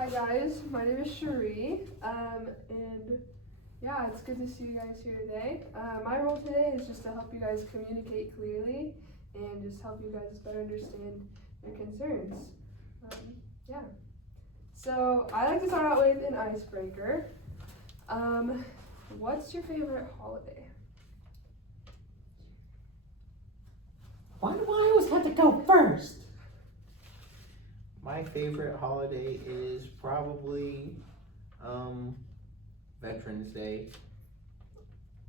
Hi guys, my name is Cherie, and yeah, it's good to see you guys here today. My role today is just to help you guys communicate clearly and just help you guys better understand your concerns. Yeah. So I like to start out with an icebreaker. What's your favorite holiday? Why do I always have to go first? My favorite holiday is probably Veterans Day.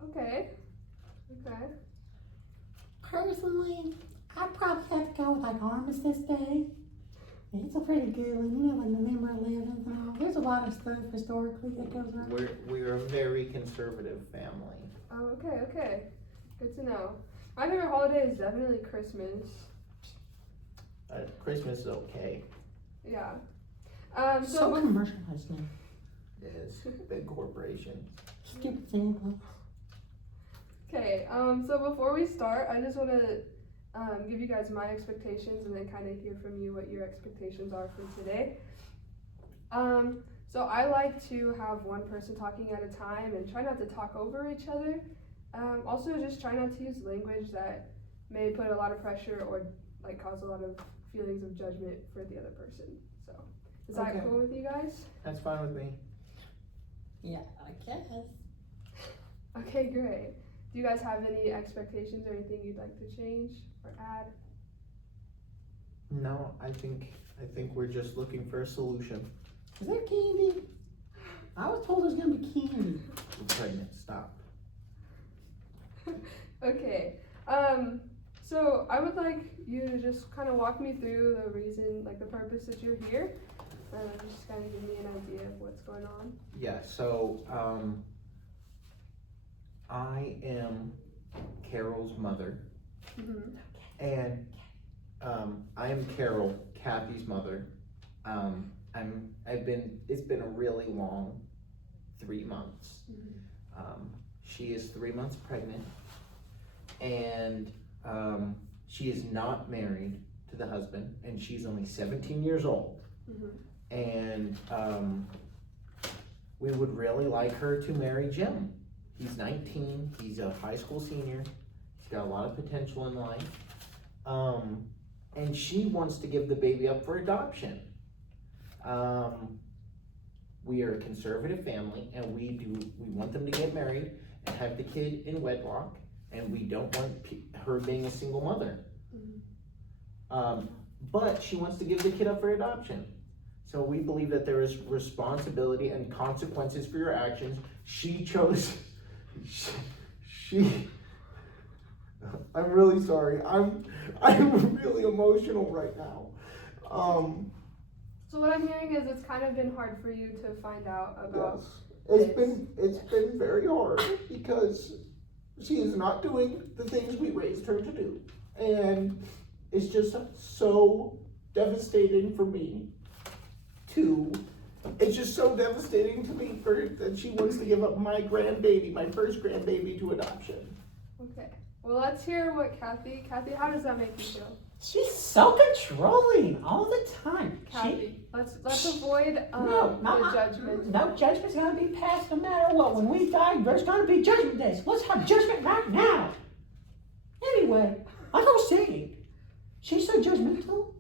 Okay. Personally, I probably have to go with like Armistice Day. It's a pretty good one, you know, like November 11th and all. There's a lot of stuff historically that goes on. We're a very conservative family. Oh, okay. Good to know. My favorite holiday is definitely Christmas. Christmas is okay. Yeah. So commercialized now. Yes, big corporations. Stupid Santa Claus. Okay, so before we start, I just want to give you guys my expectations and then kind of hear from you what your expectations are for today. So I like to have one person talking at a time and try not to talk over each other. Also, just try not to use language that may put a lot of pressure or like cause a lot of feelings of judgment for the other person. So, is that Okay. cool with you guys? That's fine with me. Yeah, I guess. Okay, great. Do you guys have any expectations or anything you'd like to change or add? No, I think we're just looking for a solution. Is there candy? I was told there's gonna be candy. We're pregnant. Stop. Okay. So I would like you to just kind of walk me through the reason, like the purpose that you're here. Just kind of give me an idea of what's going on. Yeah. So I am Carol's mother, Mm-hmm. and I am Carol, Kathy's mother. It's been a really long 3 months. She is 3 months pregnant, and she is not married to the husband, and she's only 17 years old. Mm-hmm. And we would really like her to marry Jim. He's 19, he's a high school senior, he's got a lot of potential in life. And she wants to give the baby up for adoption. We are a conservative family, and we want them to get married and have the kid in wedlock, and we don't want her being a single mother. But she wants to give the kid up for adoption. So we believe that there is responsibility and consequences for your actions. She chose, I'm really sorry. I'm really emotional right now. So what I'm hearing is it's kind of been hard for you to find out about. Yes, it's been very hard because she is not doing the things we raised her to do, and it's just so devastating for me. It's just so devastating to me that she wants to give up my grandbaby, my first grandbaby, to adoption. Okay. Well, let's hear what Kathy, how does that make you feel? She's so controlling all the time. Kathy, let's avoid No, the judgment. No judgment's gonna be passed no matter what. When we die, there's gonna be judgment days. Let's have judgment right now. Anyway, like I was saying, she's so judgmental.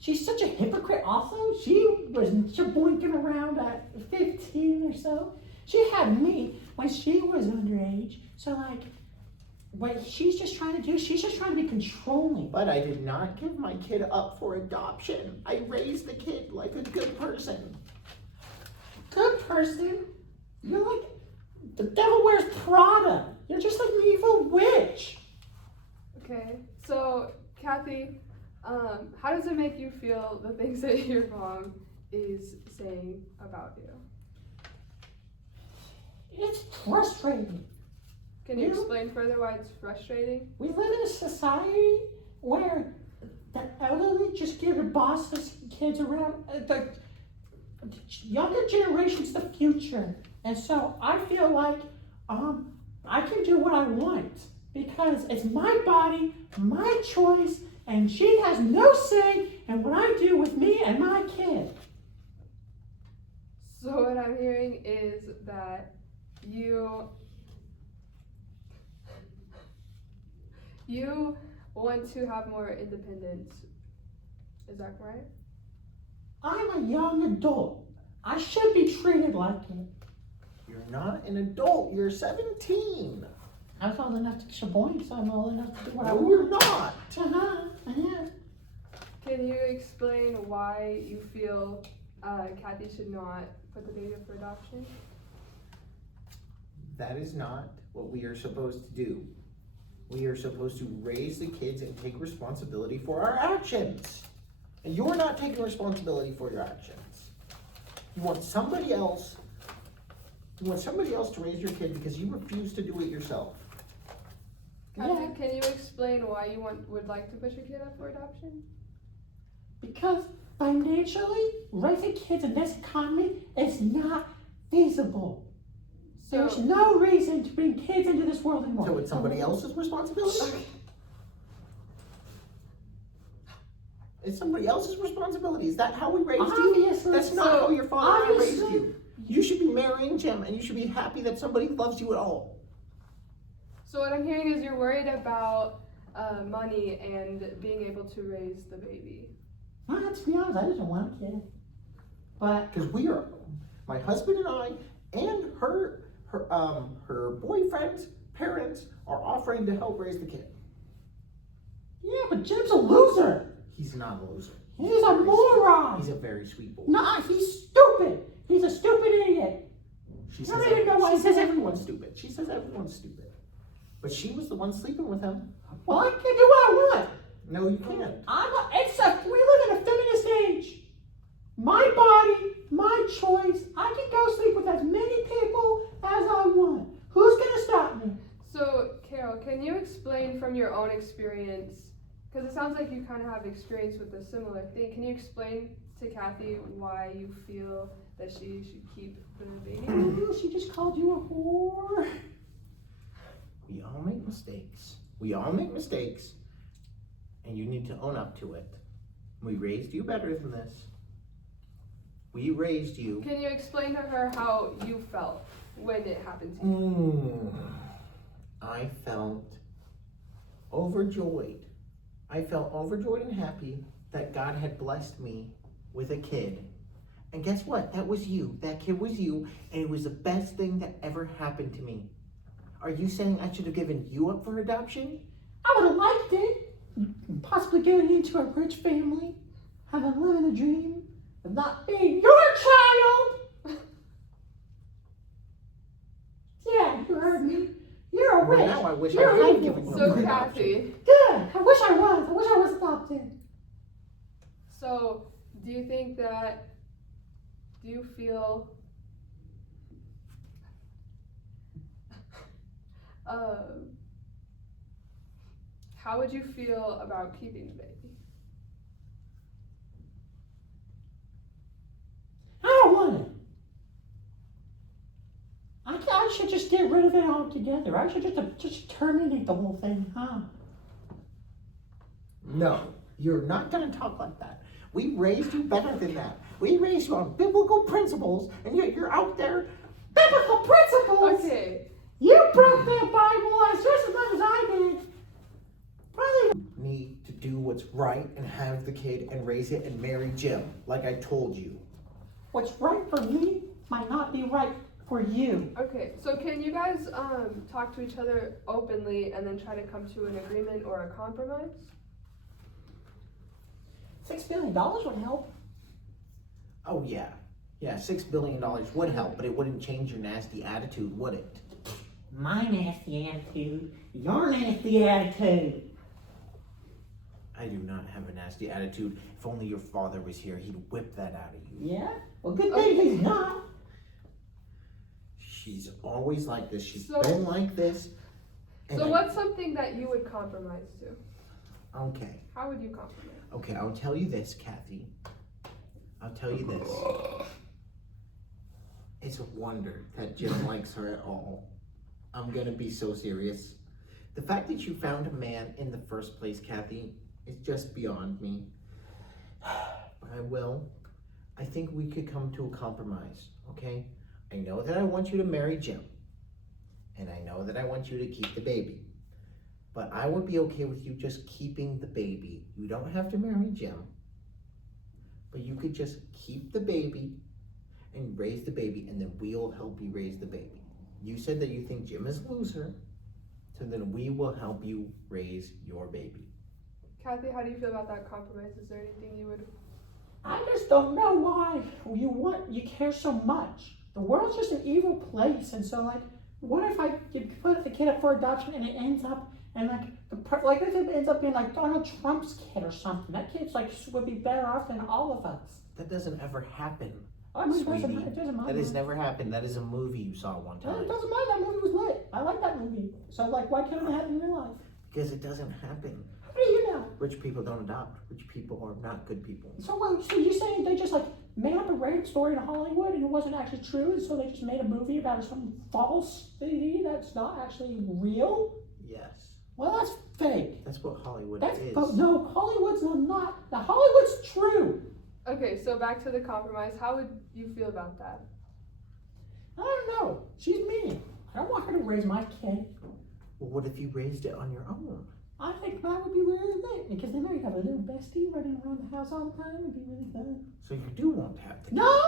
She's such a hypocrite also. She was boinking around at 15 or so. She had me when she was underage. So like, what she's just trying to do, she's just trying to be controlling. But I did not give my kid up for adoption. I raised the kid like a good person. Good person? You're like, the devil wears Prada. You're just like an evil witch. Okay, so Kathy, how does it make you feel the things that your mom is saying about you? It's frustrating. Can you explain further why it's frustrating? We live in a society where the elderly just get to boss us kids around. The younger generation's the future. And so I feel like I can do what I want because it's my body, my choice, and she has no say in what I do with me and my kid. So what I'm hearing is that you want to have more independence. Is that right? I'm a young adult. I should be treated like it. You're not an adult, you're 17. I was old enough to shaboing, so I'm old enough to do what I No, want. you're not. Uh-huh, yeah. Can you explain why you feel Kathy should not put the baby up for adoption? That is not what we are supposed to do. We are supposed to raise the kids and take responsibility for our actions. And you're not taking responsibility for your actions. You want somebody else to raise your kid because you refuse to do it yourself. Kathy, can you explain why you would like to put your kid up for adoption? Because financially, raising kids in this economy is not feasible. There's no reason to bring kids into this world anymore. So it's somebody else's responsibility? It's somebody else's responsibility. Is that how we raised you? Obviously. That's not how your father and I raised Obviously. you. You should be marrying Jim and you should be happy that somebody loves you at all. So what I'm hearing is you're worried about money and being able to raise the baby. Well, to be honest, I just don't want a kid. But Because we are, my husband and I, and her boyfriend's parents are offering to help raise the kid. yeah, but Jim's a loser. He's not a loser. He's a moron. He's a very sweet boy. Nah, he's stupid. He's a stupid idiot. She I says, don't even know why she he says says everyone's stupid. She says everyone's stupid. But she was the one sleeping with him. Well, I can do what I want. No, you can't. We live in a feminist age. My body, my choice. I can go sleep with as many people as I want. Who's gonna stop me? So Carol, can you explain from your own experience, because it sounds like you kind of have experience with a similar thing, can you explain to Kathy why you feel that she should keep the baby? Oh, she just called you a whore. We all make mistakes. We all make mistakes. And you need to own up to it. We raised you better than this. We raised you. Can you explain to her how you felt when it happened to you? I felt overjoyed. I felt overjoyed and happy that God had blessed me with a kid. And guess what? That was you. That kid was you. And it was the best thing that ever happened to me. Are you saying I should have given you up for adoption? I would have liked it. Possibly getting into a rich family, having living a dream of not being your child. Yeah, you heard me. You're a Well, witch. now I wish You're I had evil. given you So up for Kathy, adoption. Good. I wish I was adopted. so do you feel how would you feel about keeping the baby? I don't want it. I should just get rid of it altogether. I should just terminate the whole thing, huh? No, you're not going to talk like that. We raised you better than that. We raised you on biblical principles, and yet you're out there. Biblical principles. Okay, You broke the Bible just as much as I did. Probably. Need to do what's right and have the kid and raise it and marry Jim, like I told you. What's right for me might not be right for you. okay. So can you guys talk to each other openly and then try to come to an agreement or a compromise? $6 billion would help. Oh, yeah. Yeah, $6 billion would help, but it wouldn't change your nasty attitude, would it? My nasty attitude. Your nasty attitude. I do not have a nasty attitude. If only your father was here, he'd whip that out of you. Yeah? Well, good thing he's not. She's always like this. She's So- been like this. and So I- what's something that you would compromise to? Okay. How would you compromise? Okay, I'll tell you this, Kathy. I'll tell you this. It's a wonder that Jim likes her at all. I'm gonna be so serious. The fact that you found a man in the first place, Kathy, is just beyond me. But I will I think we could come to a compromise, okay? I know that I want you to marry Jim. And I know that I want you to keep the baby. But I would be okay with you just keeping the baby. You don't have to marry Jim. But you could just keep the baby and raise the baby, and then we'll help you raise the baby. You said that you think Jim is a loser, so then we will help you raise your baby. Kathy, how do you feel about that compromise? Is there anything you would? I just don't know why you care so much. The world's just an evil place, and so like, what if you put the kid up for adoption and it ends up and like if it ends up being like Donald Trump's kid or something? That kid's like would be better off than all of us. That doesn't ever happen. I mean, Sweetie, it doesn't matter. That has never happened. That is a movie you saw one Well, time. it doesn't matter. That movie was lit. I like that movie. So like, why can't it happen in real life? Because it doesn't happen. How do you know? Rich people don't adopt. Rich people are not good people. So you're saying they just like made up a rape story in Hollywood and it wasn't actually true, and so they just made a movie about some false thing that's not actually real? Yes. Well, that's fake. That's what Hollywood That's is. no, Hollywood's not. The Hollywood's true. Okay, so back to the compromise. How would you feel about that? I don't know. She's mean. I don't want her to raise my kid. Well, what if you raised it on your own? I think that would be really lit because then you have a little bestie running around the house all the time. It'd be really fun. So you do want to have the kid. No,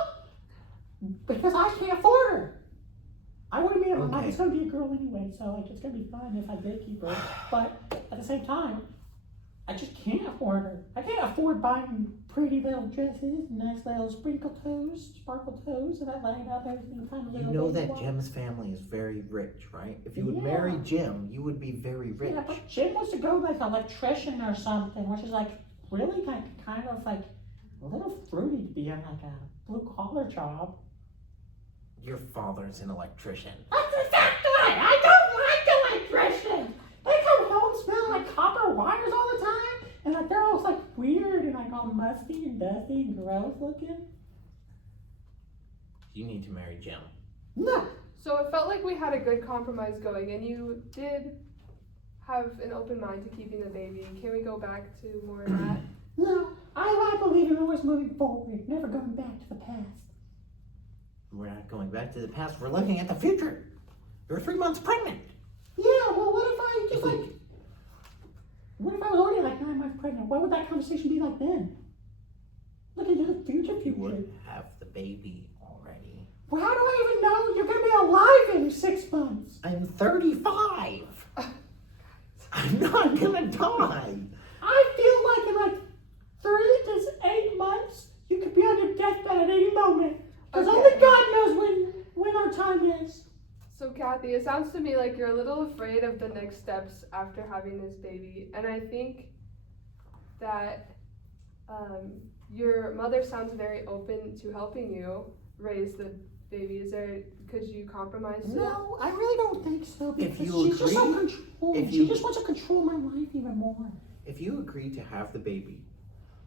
because I can't afford her. I would have made up my mind. Okay. It's gonna be a girl anyway, so like it's gonna be fun if I did keep her. But at the same time, I just can't afford her. I can't afford buying pretty little dresses, nice little sparkle toes, and I line up everything kind of You little. know baby that one. Jim's family is very rich, right? If you would Yeah. marry Jim, you would be very rich. Yeah, but Jim wants to go like an electrician or something, which is like really kind of like a little fruity to be in like a blue collar job. Your father's an electrician. That's exactly right. I don't like electricians. They come home smelling like copper wires all the time, and like they're all like weird and like all musty and dusty and gross looking. You need to marry Jim. No, So it felt like we had a good compromise going, and you did have an open mind to keeping the baby. Can we go back to more of that? no. I believe in always moving forward, never going back to the past. We're not going back to the past. We're looking at the future. You're 3 months pregnant. Yeah. Well, what if I just If we- like? What if I was already like 9 months pregnant? What would that conversation be like then? Look into the future. You would have the baby already. Well, how do I even know you're gonna be alive in 6 months? I'm 35. I'm not gonna die. I feel like in like 3 to 8 months, you could be on your deathbed at any moment. Because Okay. only God knows when our time is. So Kathy, it sounds to me like you're a little afraid of the next steps after having this baby, and I think that your mother sounds very open to helping you raise the baby. Could you compromise to that? No, I really don't think so. If Because you she's just so agree- controlling. if She you- just wants to control my life even more. If you agree to have the baby,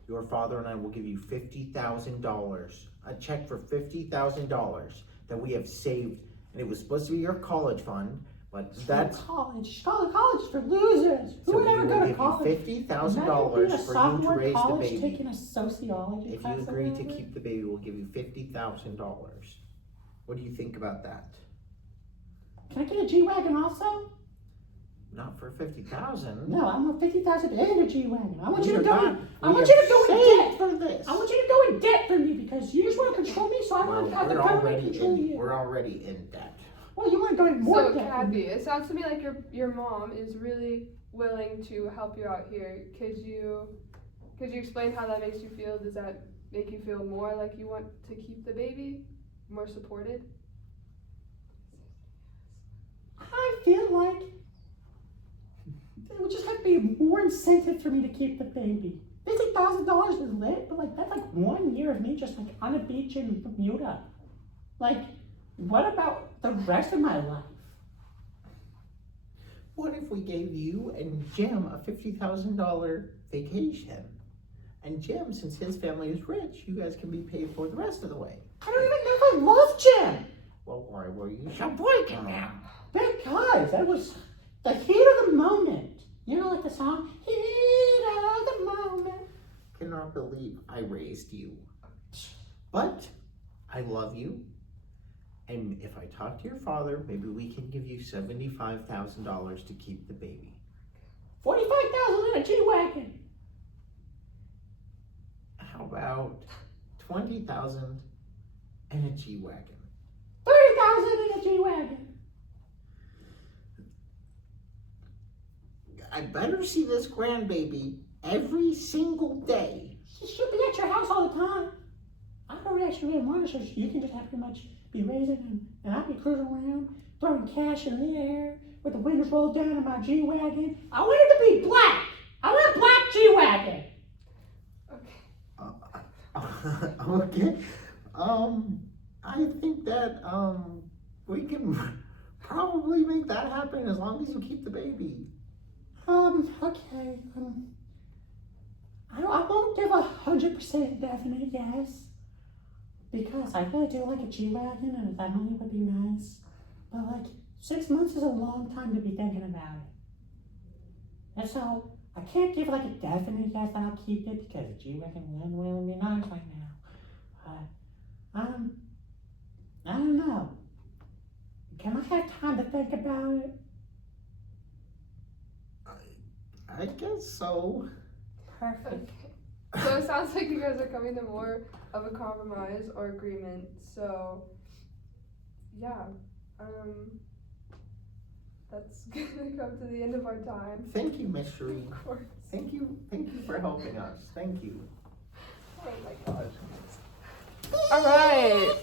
your father and I will give you $50,000, a check for $50,000 that we have saved, and it was supposed to be your college fund, but that's College for losers. Who so would we ever will go to give you college? $50,000 Imagine being a for you to sophomore raise the college baby. taking a sociology If class you or agree to whatever. keep the baby, we'll give you $50,000. What do you think about that? Can I get a G-Wagon also? Not for 50,000. No, I'm a 50,000 and a G-Wagon. I want you to go in. I We want have you to go in saved debt. for this. I want you to go in debt for me because you just want to control me, so I Well, want to have the we're government already control you. we're already in debt. Well, you want to go in more So debt. for me. Kathy, it sounds to me like your mom is really willing to help you out here. Could you explain how that makes you feel? Does that make you feel more like you want to keep the baby, more supported? I feel like it would just have to be more incentive for me to keep the baby. $50,000 is lit, but like that's like 1 year of me just like on a beach in Bermuda. Like, what about the rest of my life? What if we gave you and Jim a $50,000 vacation? And Jim, since his family is rich, you guys can be paid for the rest of the way. I don't even know if I love Jim. Well, why were you so breaking him? Because that was the heat of the moment. You know, like the song, Heat of the Moment. Cannot believe I raised you. But I love you. And if I talk to your father, maybe we can give you $75,000 to keep the baby. 45,000 in a G-Wagon. How about 20,000 and a G-Wagon? 30,000 in a G-Wagon. I better see this grandbaby every single day. She should be at your house all the time. I don't actually really want her, so you can just have pretty much be raising him, and I'll be cruising around, throwing cash in the air, with the windows rolled down in my G-Wagon. I want it to be black. I want a black G-Wagon. Okay. I think that, we can probably make that happen as long as you keep the baby. Okay. I won't give 100% definite yes. Because I really do like a G-Wagon and a family would be nice. But like, 6 months is a long time to be thinking about it. And so, I can't give like a definite yes that I'll keep it because a G-Wagon wouldn't really be nice right now. But, I don't know. Can I have time to think about it? I guess so. Perfect. Okay. So it sounds like you guys are coming to more of a compromise or agreement. So, yeah. That's gonna come to the end of our time. Thank you, Miss Cherie. Of course. Thank you for helping us. Thank you. Oh my gosh. All right.